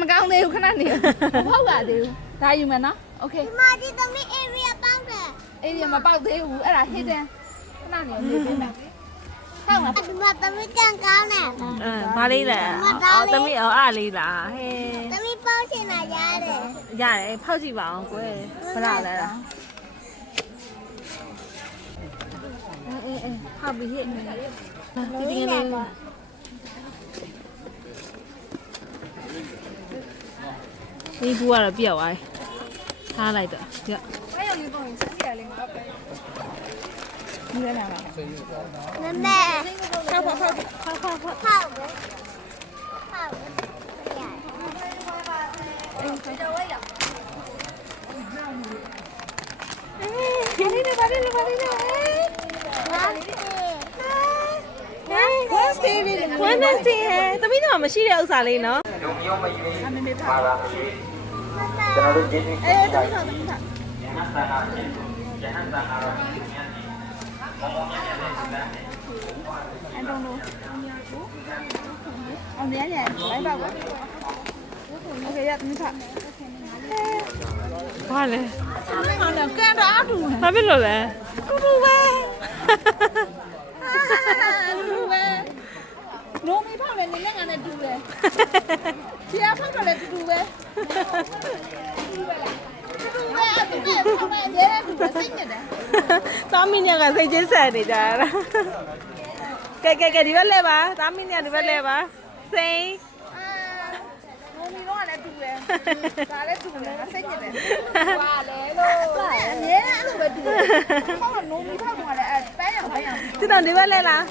မကောင်းသေးဘူးခဏနေဟုတ်ပါသေးဘူးဒါယူမယ်နော်โอเค ဒီမကြီးသမီး area ပေါက်တယ် အေးဒီမပေါက်သေးဘူးအဲ့ဒါ hidden ခဏနေနေပေးမယ်ဟုတ်ပါ ဒီမသမီးကြံကောင်းတယ် ဘာလေးလဲသမီးအားလေးလားဟဲ့ သမီးပေါက်ရှင်လာရတယ် ရတယ်ဖောက်ကြည့်ပါအောင်ကွယ်ဘလားလဲလားအေးဟောက်ပြီးဟဲ့ဒီငယ်လေးဒီဘူးကတော့ပြောက်သွားတယ်ထားလိုက်တော့ကြက် ဝဲရုံယူတော့ဆက်စီရလေးငါပဲဒီလဲလာလား မမေ ဖောက်ဖောက်ဖောက်ဖောက်ဖောက်ဖောက် ပေါက်တယ်ပေါက်တယ် အေးတော့ဝဲရောက် ဒီနေ့ဘာလဲဘာလဲ Wednesday လေး Wednesday ဟဲ့သမီးတော့မရှိတဲ့ဥစ္စာလေးနော် အမေမေဖောက် ကျွန်တော်တို့ကျေးဇူးတင်ပါတယ် I don't know အောင်ရရလိုက်ပါကွာโอเคရသမီးဖတ် ဘာလဲ ဟောတော့ကန်တော့အတူ ဘာဖြစ်လို့လဲ တူတူပဲတူပဲနိုးမီဖောက်တယ်နင်းနဲ့ငါနဲ့တူတယ်ချီယာဖောက်တော့လည်းတူတူပဲတူပဲလားတူပဲအတူပဲဖောက်တယ်ရဲတူပဲစိတ်ညစ်တယ် သားမင်းညကစိတ်ချင်းဆက်နေကြတာကဲဒီဘက်လဲပါသားမင်းညဒီဘက်လဲပါစိန် နိုးမီတော့လည်းတူတယ်ဒါလည်းတူတယ်စိတ်ညစ်တယ်ဟာလေလို့အမြဲတမ်းအဲ့လိုပဲတူတယ်ဖောက်တော့နိုးမီဖောက်တော့လည်းအဲပန်းရောင် ဒီတော့ဒီဘက်လဲလား